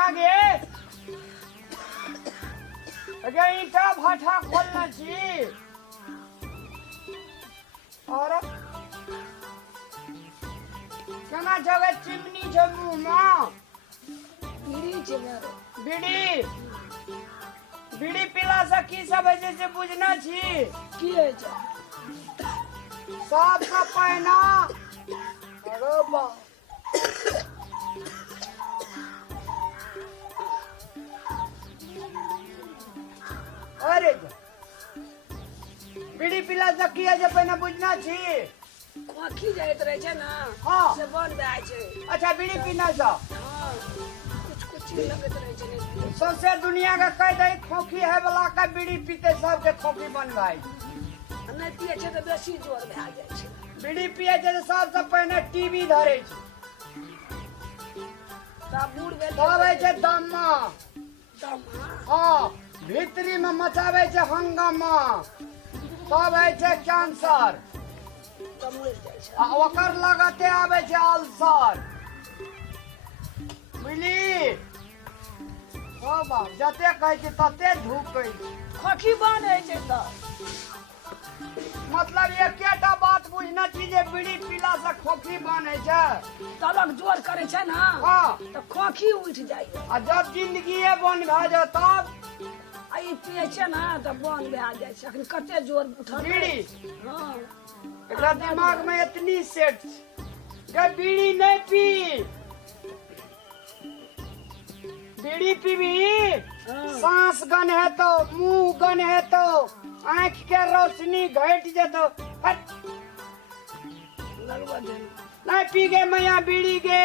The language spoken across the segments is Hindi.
कहाँ गे अगे ईटा भाटा खोलना छी और केना जगह चिमनी छै मुंह में बीड़ी छै बीड़ी बीड़ी पीला से की सब है से बुझना छी की है छै सबसे पहिना अरे बा अरे बीड़ी पीला से की है जे पहिने बुझना छी खोखी जाइत रहे छै ना हाँ से बन जाय छै अच्छा बीड़ी पीना से हां कुछ लगत रहे छै नहीं सबसे दुनिया के कह दे खोखी है वाला का बीड़ी पीते सब के खोखी बन भाई नहीं पिए छै तो बेसी जोर भए जाय छै बीड़ी पिए छै तो सबसे पहिने टीवी धरे छै तब बूढ़ भेल तब है छै दम्मा हाँ भीतरी में मचावे छै हंगामा तब है छै कैंसर तब मर जाय छै आ ओकर लगाते आवे छै अल्सर बुझली ओ बाप जते कहै छै तते धूकै छै खोखी बन है छै त मतलब एकेटा बात बुझना छी जे बीड़ी पीला से खोखी बने छै तलक जोर करे छै ना हाँ तो खोखी उठ जाय आ जब जिंदगी बन भए जाए तब आ ई पिए छै ना तो बन भए जाय छै अखन कते जोर उठल बीड़ी हां एकरा दिमाग में इतनी सेट गे बीड़ी नहीं पी बीड़ी पीबी सांस गन है तो मुंह गन है तो आँख के रोशनी घट जेतो हट लगवा दे नहीं पी गे मैया बीड़ी गे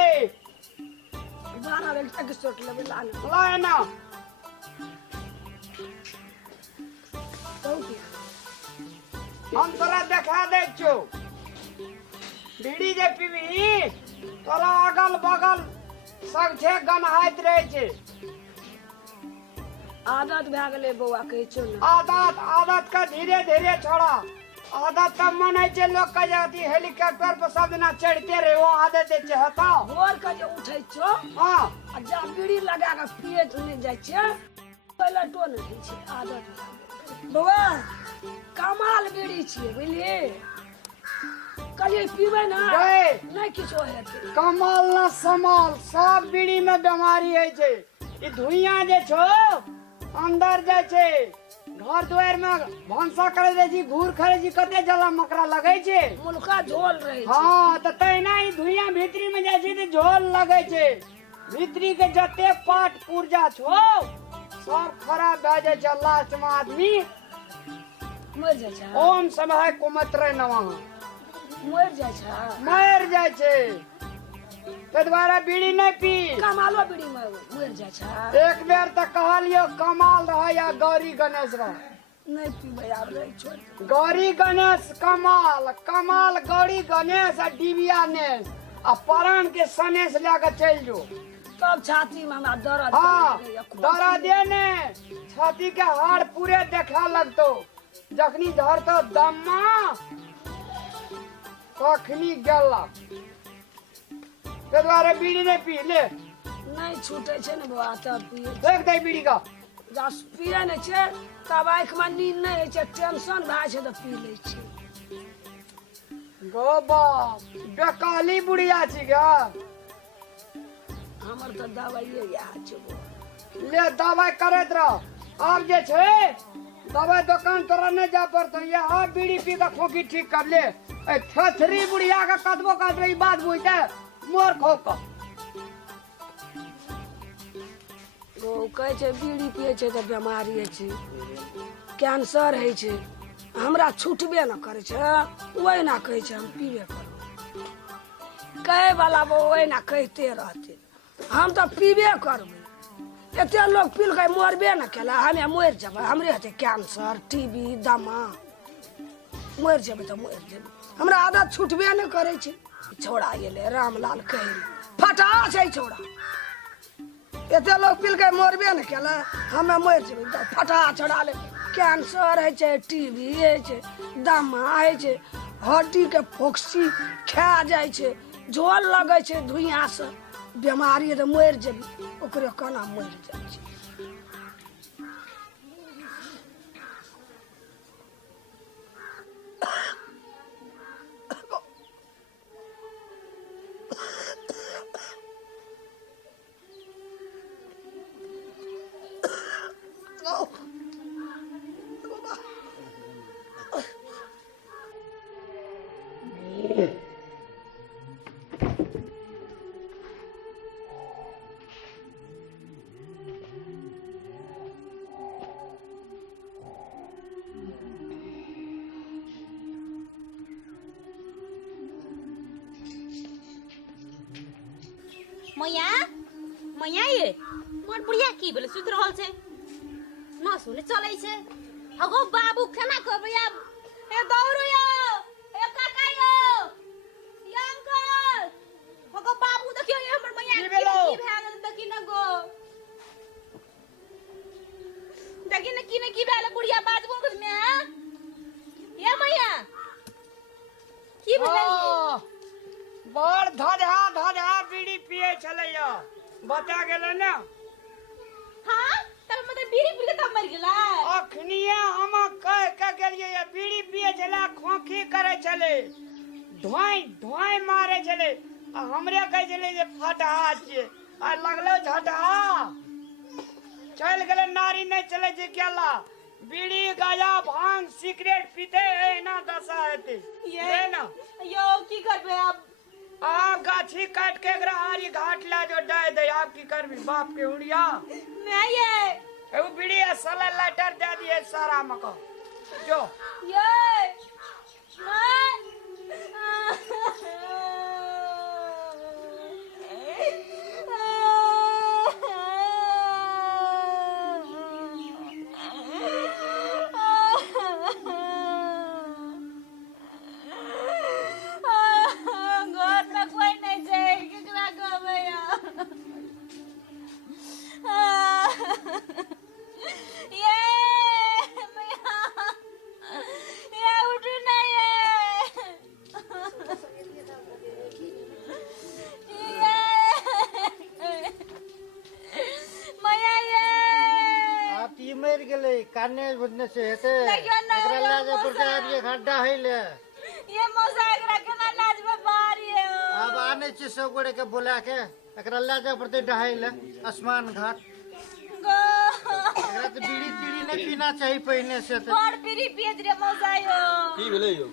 12 बजे तक सोट लेबे लाल लाए ना तो की हम तोरा देखा दे छो बीड़ी जे पीबी तोरा अगल बगल सब छे गनहाइत रहे छे आदत भए गेलै बौआ कहै छौ ना आदत आदत का धीरे धीरे छोड़ा आदत तब मन है छे लोग का जाती हेलीकॉप्टर पर सब दिना चढ़ते रहे वो आदत छे हटा भोर के जे उठै छौ हाँ आ जा बीड़ी लगा के पिए नहीं जाय छै पहले तो नहीं छै आदत बौआ कमाल बीड़ी छियै बुझलिए कलिए पीबे ना गए नहीं किछो हेतै कमाल ना समाल सब बीड़ी में बीमारी है छे ई धुइयां जे छो अंदर जाय छे घर द्वार में भंसा करे दे छी घूर करे छी कते जला मकरा लगे छे मुल्का झोल रहे छै हाँ तो तहिना ही धुइयां भीतरी में जाय छे तो झोल लगे छे भीतरी के जते पाट पुर्जा छो सब खराब भए जाय छे लास्ट में आदमी मर जाय छै ओम समय कुमत्रे नमः मर जाय छै मर जाय छे ते द्वारा बीड़ी नहीं पी कमालो बीड़ी में मर जाय छै एक बेर तक कहलियो कमाल रह या गौरी गणेश रह नहीं पीबे आब रह छोड़ गौरी गणेश कमाल कमाल गौरी गणेश आ डिबिया नेस आ परान के सनेस लेके चल जो तब छाती में हमरा दर्द हाँ दर्द ने छाती के हाड़ पूरे देखा लगतो जखनी धरतो दम्मा कखनी गेला ते द्वारा बीड़ी नहीं पी ले नहीं छूटे छै ने बौआ तब पिए देख दे बीड़ी का जा पिए नहीं छै तब आँख में नींद नहीं होइ छै टेंशन भए छै तो पी लै छै गो बाप बेकाली बुढ़िया छी गा हमर तो दवाइए इएह छै बौआ ले दवाई करत रह अब जे छै दवाई दुकान तोरा नहीं जा पड़तो ये आप बीड़ी पी के खोखी ठीक कर ले ए थथरी बुढ़िया के कतबो कतबो ई बात बुझते मोर खोक ओ कहै छै बीड़ी पिए छै तो बीमारी छै कैंसर है छै हमरा छूटबे न करे छै ओहि ना कहै छै हम पीबे करू कहे वाला वो ओहि ना कहते रहते हम तो पीबे करबै एते लोग पीलकै मरबे न केला हमे मर जेबै हमरे हेतै कैंसर टीबी दमा मर जेबै तो मर जेबै हमरा आदत छूटबे न करे छै छोड़ा गेले रामलाल कहै फटा छै छोड़ा एते लोग पीलकै मरबे न केला हमे मर जेबै तो फटा छोड़ा ले कैंसर है छै टीबी है छै दमा है छै हड्डी के फोक्सी खा जाय छै झोल लगे छै धुइयां से बीमारी है तो मर जेबै ओकरे काना मर जाइ छै। मैया मैया ये मोर बुढ़िया की बोले सुत रहल छै न सुने चलै छै। अगो बाबू केना करबै आब? ए दौड़ो यो, ए काका यो, ये अंकल। अगो बाबू देखियो ये हमर मैया की भए गेल देखि न गो। देखि न की भेल बुढ़िया बाजबो कुछ में हां? ये मैया की भेल? बड़ धधा बीड़ी पिए छलैया बता गेलै ना। हां तब मतलब बीड़ी पी के तब मर गेला। अखनिए हम कह के गेलियै या बीड़ी पिए छलै खोखी करे छलै ढोई मारे छलै आ हमरे कह छलै जे फटहा छियै आ लगलो झटहा चल गेलै नारी नहीं चले छै केला बीड़ी गाजा भांग सिगरेट पीते एना दशा हेतै ये ना। यो की करबे अब? आप गाछी काट के आरी घाट ला जो डाय दे आप की करबी बाप के उड़िया मैं ये एगो बीड़ी साला लेटर दे दिए सारा मको जो ये काने बुझने से हेते एकरा लाज पर ये खड्डा हैले ये मौसा एकरा केना लाज में बारी है। अब आने छी सब गोड़े के बुला के एकरा लाज पर डहाइले आसमान घाट गो एकरा तो बीड़ी तीड़ी नहीं पीना चाहिए पहले से तो और बीड़ी पिए रे मौसा यो की भेलै यो?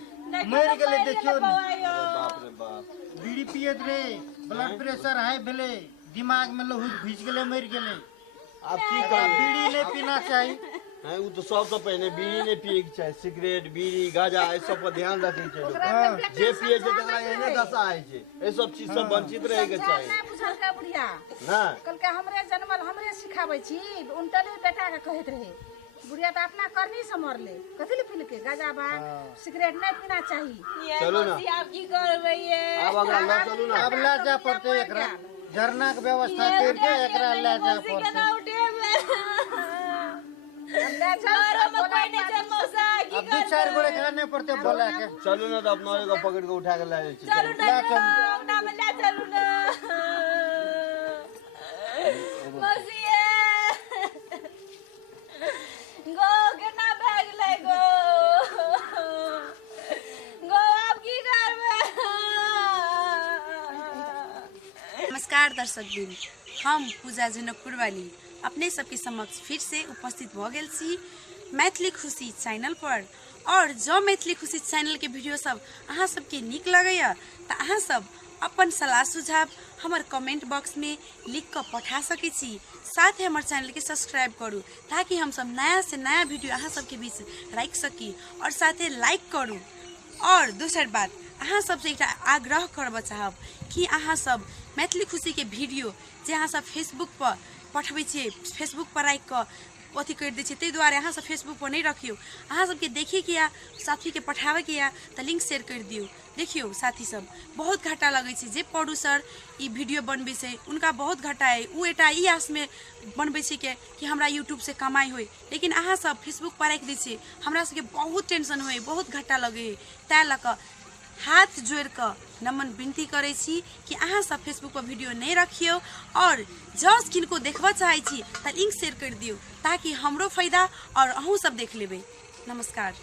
मर गेले देखियो न बाप रे बाप बीड़ी पिए रे ब्लड प्रेशर हाई भेले दिमाग में लहू घिस गेले मर गेले। अब की एकरा करबै? बीड़ी नहीं पीना चाहिए हैं उ तो सब तो पहले बीड़ी नहीं पिए के चाहिए सिगरेट बीड़ी गांजा ए सब पर ध्यान रखे के चाहिए। हाँ। जे पिए छै तकरा एहने दशा आइ छै ए सब चीज से वंचित रहे के चाहिए ना बुझल का बुढ़िया ना। कल के हमरे जन्मल हमरे सिखाबै छी उनटले बेटा के कहत रहे बुढ़िया तो अपना करनी से मरले कथि ले पील के गाजा बा सिगरेट नहीं पीना चाहिए। चलो ना आप की करबै ये? अब अगला ना चलू ना अब ला जा पड़ते एकरा झरना के व्यवस्था करके एकरा ला जा पड़ते केना उठे में ले घर में कोई नहीं छै मौसा की अब दो चार गोड़े खाने पड़ते बोला के चलू ना तो अपना को पकड़ के उठा के ले जाइ छी। चलू ना अंगना में ले चलू ना मौसी गो केना भाग ले गो गो आप की करबे? नमस्कार दर्शक दिन हम पूजा जनकपुर वाली अपने सबके समक्ष फिर से उपस्थित भ गेल छी मैथिली खुशी चैनल पर। और जो मैथिली खुशी चैनल के वीडियो सब अहाँ सबके नीक लगैया तो अहाँ सब अपन सलाह सुझाव हमर कमेंट बॉक्स में लिख कर पठा सकै छी। साथ ही हमारे चैनल के सब्सक्राइब करू ताकि हम सब नया से नया वीडियो अहाँ सबके बीच राख सकी और साथ ही लाइक करू। और दूसर बात अहाँ सबसे एक आग्रह करब चाहब कि अहाँ सब मैथिली खुशी के वीडियो जे अहाँ सब फेसबुक पर पठबै छियै फेसबुक पर राखि कऽ अथी कर दै छियै ताहि दुआरे अहाँ सब फेसबुक पर नहीं रखियो अहाँ सबके देखे के या साथी के पठावे के या तो लिंक शेयर कर दियो। देखियो साथी सब बहुत घाटा लगे छै जे प्रोड्यूसर ई वीडियो बनबे छै उनका बहुत घाटा है उ एटा ई आस में बनबे छै के कि हमरा यूट्यूब से कमाई होय लेकिन अहाँ सब फेसबुक पर राखि दै छियै हमरा सबके बहुत टेंशन होय बहुत घाटा लगे तै लऽ कऽ हाथ जोड़ कर नमन विनती करे छी कि अहाँ सब फेसबुक पर वीडियो नहीं रखियो और जस किनको देखबा चाहे छी त लिंक शेयर कर दियो ताकि हमरो फायदा और अहूँ सब देख लेबे। नमस्कार।